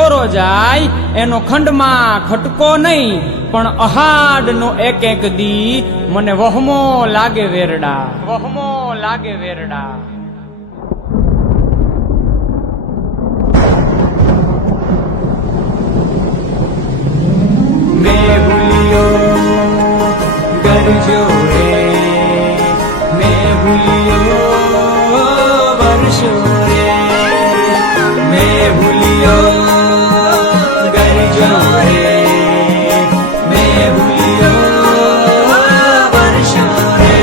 કોરો જાય એનો ખંડમાં ખટકો નહીં, પણ અહાડનો એક એક દી મને વહમો લાગે વેરડા, વહમો લાગે વેરડા. મેં ભૂલ્યો ગરજો રે, મેં ભૂલ્યો વર્ષો રે, મેં ભૂલ્યો ગરજો રે, મેં ભૂલ્યો વર્ષો રે.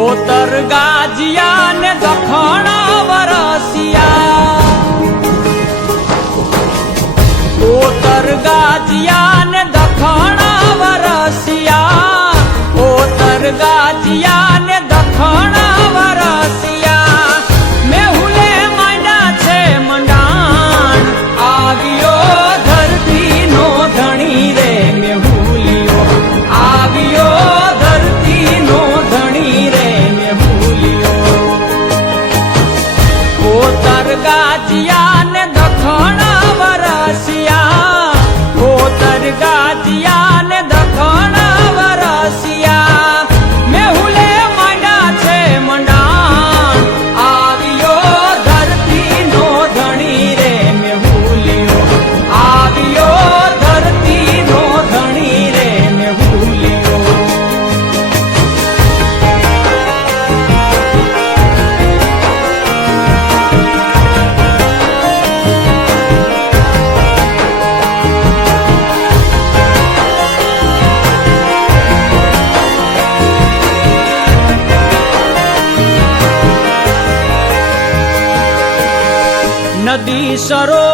ઉત્તર ગાજિયા ને દખણ વરસિયા, ઉત્તર ગાજિયા ને દખણ વરસિયા, ઉત્તર ગાજિયા ને દખણ વરસિયા. મેહુલે માંડ્યા છે મંડાણ, આવ્યો ધરતી નો ધણી રે, મેહુલિયો આવ્યો ધરતી નો ધણી રે, મેહુલિયો. ઉત્તર ગાજિયા ને દખણ વરસિયા, ઉત્તર ગાજિયા ને દખણ વરસિયા. મેહુલે માંડ્યા છે મંડાણ, આવ્યો ધરતી નો ધણી રે, મેહુલિયો આવ્યો ધરતી નો ધણી રે, મેહુલિયો. નદી સરોવર